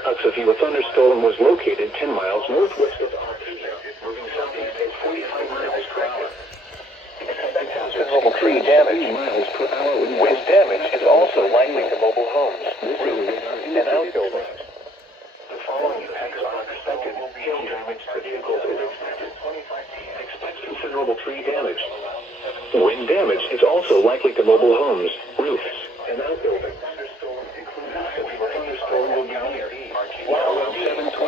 A severe thunderstorm was located 10 miles northwest of Arcadia, moving southeast at 45 miles per hour. Considerable tree damage. Miles per hour. Wind damage is also likely to mobile homes, roofs, and outbuildings. The following effects are expected. Hail damage to vehicles is expected. Expect considerable tree damage. Wind damage is also likely to mobile homes, roofs, and outbuildings. Thunderstorm will be near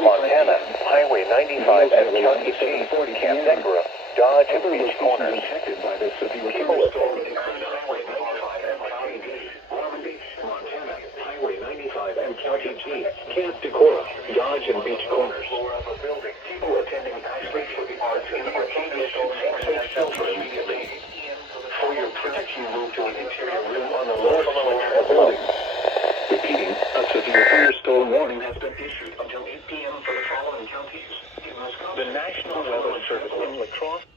Montana, Highway 95 at County G, Camp Decorah, Dodge and Beach Corners. by this severe thunderstorm include Highway 95 and County D, Ormond Beach, Montana, Highway 95 and County G, Camp Decorah, Dodge and Beach Corners. People attending Ashley City Arts in Arcadia should seek shelter immediately. For your protection, move to an interior room on the lower floor of the building. Repeating, a severe thunderstorm warning has been issued until 8 p.m. for the following counties. The National Weather Service in La Crosse.